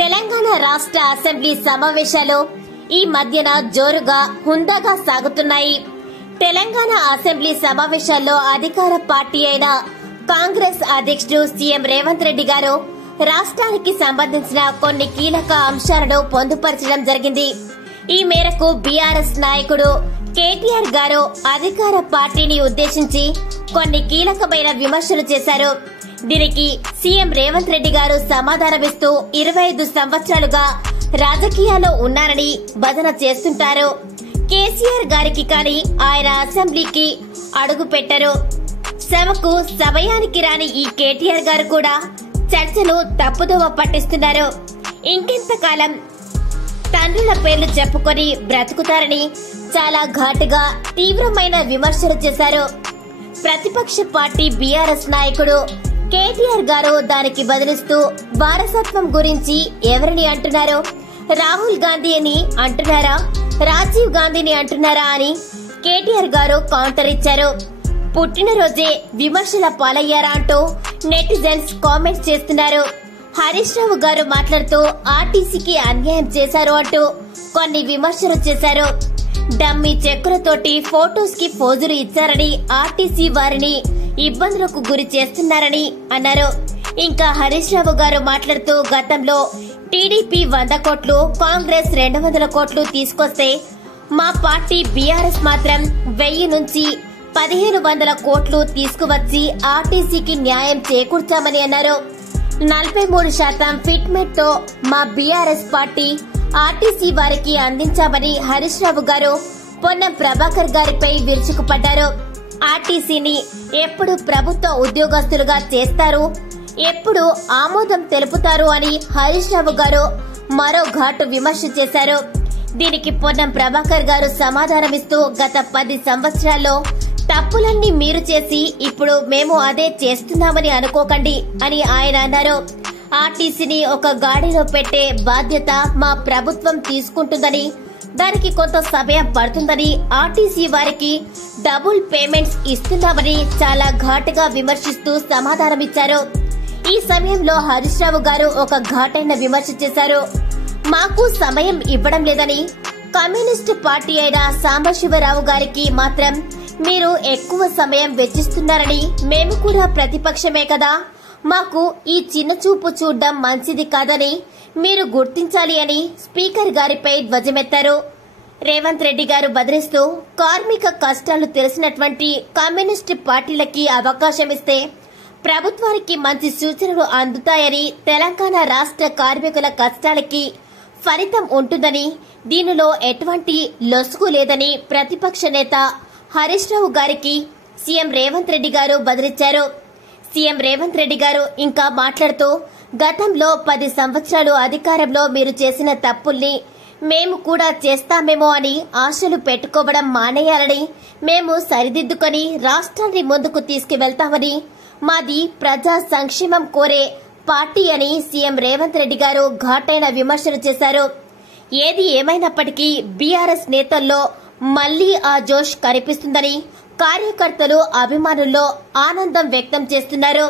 తెలంగాణ రాష్ట్ర అసెంబ్లీ సమావేశాలు ఈ మధ్యన జోరుగా హుందాగా సాగుతున్నాయి. తెలంగాణ అసెంబ్లీ సమావేశాల్లో అధికార పార్టీ అయిన కాంగ్రెస్ అధ్యక్షుడు సీఎం రేవంత్ రెడ్డి గారు రాష్ట్రానికి సంబంధించిన కొన్ని కీలక అంశాలను పొందుపరచడం జరిగింది. ఈ మేరకు బీఆర్ఎస్ నాయకుడు కేటీఆర్ గారు అధికార పార్టీని ఉద్దేశించి కొన్ని కీలకమైన విమర్శలు చేశారు. దీనికి సీఎం రేవంత్ రెడ్డి గారు సమాధానమిస్తూ 25 సంవత్సరాలుగా రాజకీయాల్లో ఉన్నారని బదన చేస్తుంటారు. కేసీఆర్ గారికి కానీ ఆయన అసెంబ్లీకి అడుగు పెట్టరు. సభకు సమయానికి రాని ఈ కేటీఆర్ గారు కూడా చర్చలు తప్పుదోవ పట్టిస్తున్నారు. ఇంకెంతకాలం తండ్రుల పేర్లు చెప్పుకొని బ్రతుకుతారని చాలా ఘాటుగా తీవ్రమైన విమర్శలు చేశారు. ప్రతిపక్ష పార్టీ బీఆర్ఎస్ నాయకుడు కేటీఆర్ గారు దానికి బదిలిస్తూ వారసత్వం గురించి ఎవరిని అంటున్నారో, రాహుల్ గాంధీని అంటున్నారా, రాజీవ్ గాంధీని అంటున్నారా అని కేటీఆర్ గారు కౌంటర్ ఇచ్చారు. పుట్టినరోజే విమర్శల పాలయ్యారా అంటూ నెటిజన్స్ కామెంట్స్ చేస్తున్నారు. హరీష్ రావు గారు మాట్లాడుతూ ఆర్టీసీకి అన్యాయం చేశారు అంటూ కొన్ని విమర్శలు చేశారు. డమ్మీ చెక్కులతోటి ఫోటోస్ కి ఫోజులు ఇచ్చారని, ఆర్టీసీ వారిని ఇబ్బందులకు గురి చేస్తున్నారని అన్నారు. ఇంకా హరీష్ రావు గారు మాట్లాడుతూ గతంలో టీడీపీ 100 కోట్లు, కాంగ్రెస్ 200 కోట్లు తీసుకొస్తే మా పార్టీ బీఆర్ఎస్ మాత్రం 1000 నుంచి 1500 కోట్లు తీసుకువచ్చి ఆర్టీసీకి న్యాయం చేకూర్చామని అన్నారు. 43% ఫిట్మెంట్ తో మా బీఆర్ఎస్ పార్టీ ఆర్టీసీ వారికి అందించామని హరీష్ రావు గారు పొన్నం ప్రభాకర్ గారిపై విరుచుకుపడ్డారు. ఆర్టీసీని ఎప్పుడు ప్రభుత్వ ఉద్యోగస్తులుగా చేస్తారు, ఎప్పుడు ఆమోదం తెలుపుతారు అని హరీష్ రావు గారు మరో ఘాటు విమర్శ చేశారు. దీనికి పొన్నం ప్రభాకర్ గారు సమాధానమిస్తూ గత 10 సంవత్సరాల్లో తప్పులన్నీ మీరు చేసి ఇప్పుడు మేము అదే చేస్తున్నామని అనుకోకండి అని ఆయన అన్నారు. ఆర్టీసీని ఒక గాడిలో పెట్టే బాధ్యత మా ప్రభుత్వం తీసుకుంటుందని, దానికి కొంత సమయం పడుతుందని, ఆర్టీసీ వారికి డబుల్ పేమెంట్స్ ఇస్తున్నామని చాలా ఘాటుగా విమర్శిస్తూ సమాధానమిచ్చారు. ఈ సమయంలో హరీష్ రావు గారు ఒక ఘాటైన విమర్శ చేశారు. మాకు సమయం ఇవ్వడం లేదని, కమ్యూనిస్టు పార్టీ అయిన సాంబశివరావు గారికి మాత్రం మీరు ఎక్కువ సమయం వెచ్చిస్తున్నారని, మేము కూడా ప్రతిపక్షమే కదా, మాకు ఈ చిన్న చూపు చూడడం మంచిది కాదని మీరు గుర్తించాలి అని స్పీకర్ గారిపై ధ్వజమెత్తారు. రేవంత్ రెడ్డి గారు బదిలిస్తూ కార్మిక కష్టాలు తెలిసినటువంటి కమ్యూనిస్టు పార్టీలకి అవకాశం ఇస్తే ప్రభుత్వానికి మంచి సూచనలు అందుతాయని, తెలంగాణ రాష్ట్ర కార్మికుల కష్టాలకి ఫలితం ఉంటుందని, దీనిలో ఎటువంటి లొసుగు లేదని ప్రతిపక్ష నేత హరీష్ రావు గారికి సీఎం రేవంత్ రెడ్డి గారు బదిలిచ్చారు. సీఎం రేవంత్ రెడ్డి గారు ఇంకా మాట్లాడుతూ గతంలో 10 సంవత్సరాలు అధికారంలో మీరు చేసిన తప్పుల్ని మేము కూడా చేస్తామేమో అని ఆశలు పెట్టుకోవడం మానేయాలని, మేము సరిదిద్దుకొని రాష్ట్రాన్ని ముందుకు తీసుకువెళ్తామని, మాది ప్రజా సంక్షేమం కోరే పార్టీ అని సీఎం రేవంత్ రెడ్డి గారు ఘాటైన విమర్శలు చేశారు. ఏది ఏమైనప్పటికీ బీఆర్ఎస్ నేతల్లో మళ్లీ ఆ జోష్ కనిపిస్తుందని కార్యకర్తలు, అభిమానుల్లో ఆనందం వ్యక్తం చేస్తున్నారు.